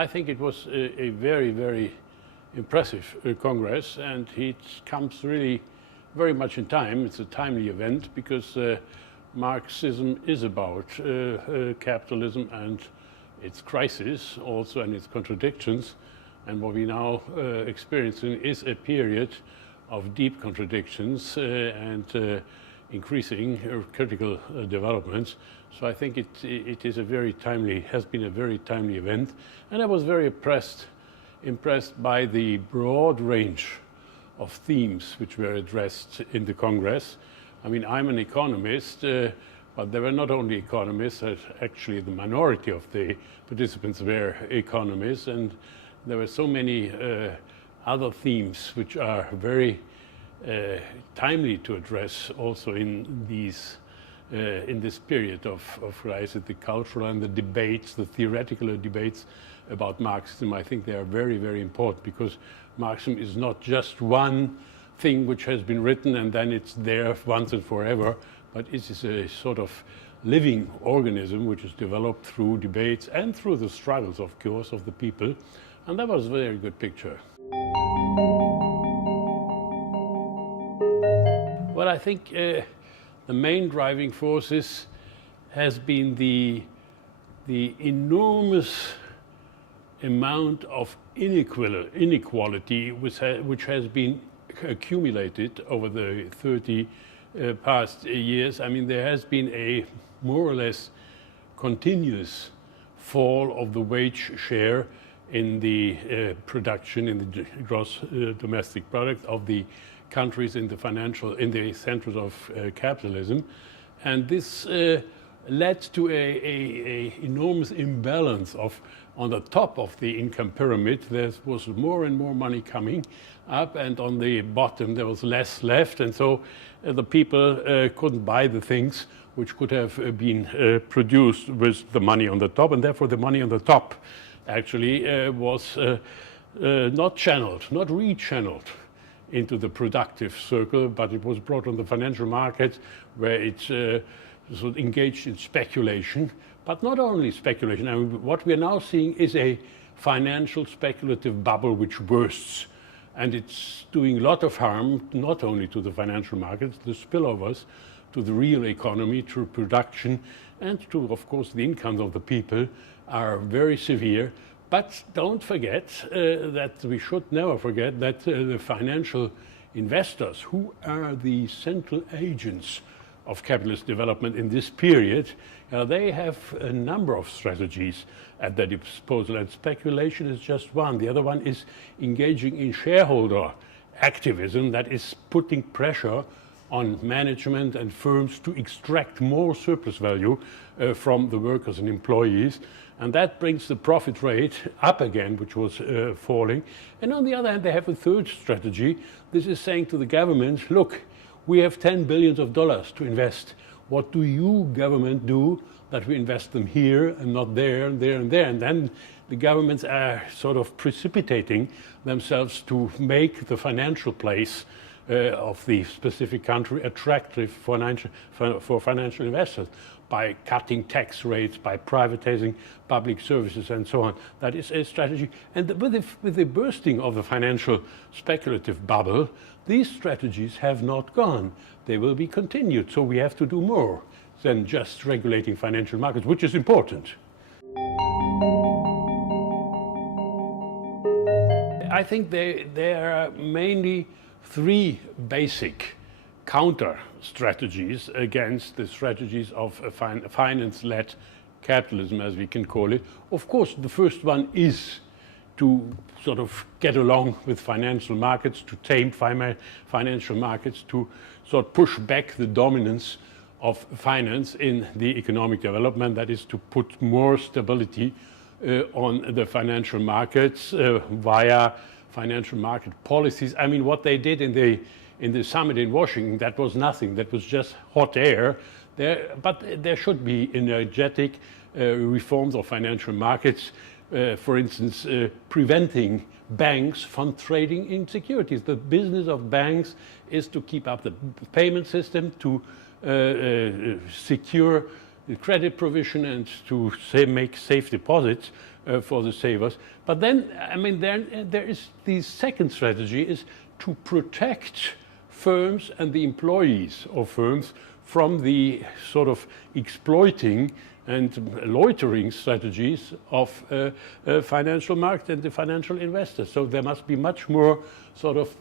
I think it was a very, very impressive Congress, and it comes really very much in time. It's a timely event because Marxism is about capitalism and its crisis also, and its contradictions. And what we now experiencing is a period of deep contradictions and increasing critical developments. So I think it is a very timely, has been a very timely event, and I was very impressed by the broad range of themes which were addressed in the Congress. I mean, I'm an economist, but there were not only economists, actually the minority of the participants were economists, and there were so many other themes which are very timely to address also in this period of crisis, the cultural and the debates, the theoretical debates about Marxism. I think they are very, very important because Marxism is not just one thing which has been written and then it's there once and forever, but it is a sort of living organism which is developed through debates and through the struggles, of course, of the people. And that was a very good picture. Well, I think the main driving forces has been the enormous amount of inequality which has been accumulated over the 30 past years. I mean, there has been a more or less continuous fall of the wage share in the production, in the gross domestic product of the countries in the centers of capitalism, and this led to a enormous imbalance of, on the top of the income pyramid, there was more and more money coming up, and on the bottom there was less left, and so the people couldn't buy the things which could have been produced with the money on the top, and therefore the money on the top actually was not rechanneled into the productive circle, but it was brought on the financial markets where it sort of engaged in speculation. But not only speculation. I mean, what we are now seeing is a financial speculative bubble which bursts, and it's doing a lot of harm not only to the financial markets, the spillovers to the real economy, to production, and to, of course, the incomes of the people are very severe. But don't forget that we should never forget that the financial investors, who are the central agents of capitalist development in this period, they have a number of strategies at their disposal, and speculation is just one. The other one is engaging in shareholder activism, that is putting pressure on management and firms to extract more surplus value from the workers and employees. And that brings the profit rate up again, which was falling. And on the other hand, they have a third strategy. This is saying to the government, look, we have $10 billion to invest. What do you, government, do that we invest them here and not there and there and there? And then the governments are sort of precipitating themselves to make the financial place of the specific country attractive for financial investors by cutting tax rates, by privatizing public services and so on. That is a strategy. And with the bursting of the financial speculative bubble, these strategies have not gone. They will be continued. So we have to do more than just regulating financial markets, which is important. I think there are mainly three basic counter strategies against the strategies of finance-led capitalism, as we can call it. Of course, the first one is to sort of get along with financial markets, to tame financial markets, to sort of push back the dominance of finance in the economic development. That is to put more stability on the financial markets via financial market policies. I mean, what they did in the summit in Washington, that was nothing. That was just hot air. But there should be energetic reforms of financial markets. For instance, preventing banks from trading in securities. The business of banks is to keep up the payment system, to secure the credit provision and to make safe deposits for the savers. But then, I mean, there is the second strategy is to protect firms and the employees of firms from the sort of exploiting and loitering strategies of financial market and the financial investors. So there must be much more sort of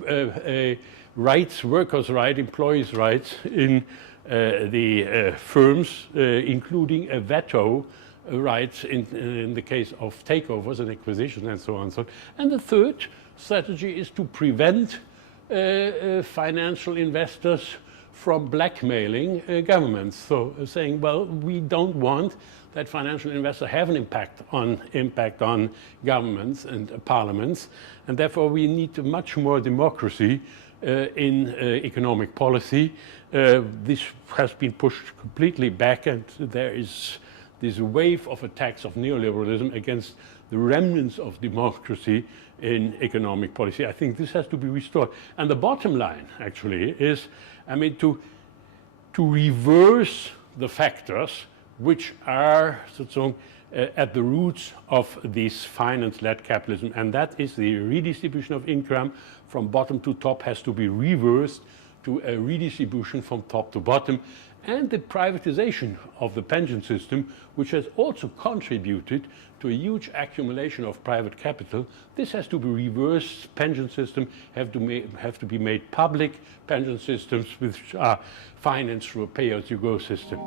rights, workers' rights, employees' rights in the firms, including a veto rights in the case of takeovers and acquisitions and so on and so on. And the third strategy is to prevent financial investors from blackmailing governments. So saying, well, we don't want that financial investors have an impact on governments and parliaments, and therefore we need much more democracy in economic policy. This has been pushed completely back, and there is this wave of attacks of neoliberalism against the remnants of democracy in economic policy. I think this has to be restored. And the bottom line, actually, is, I mean, to reverse the factors which are at the roots of this finance-led capitalism, and that is the redistribution of income from bottom to top has to be reversed to a redistribution from top to bottom, and the privatization of the pension system, which has also contributed to a huge accumulation of private capital. This has to be reversed. Pension systems have to be made public. Pension systems which are financed through a pay-as-you-go system.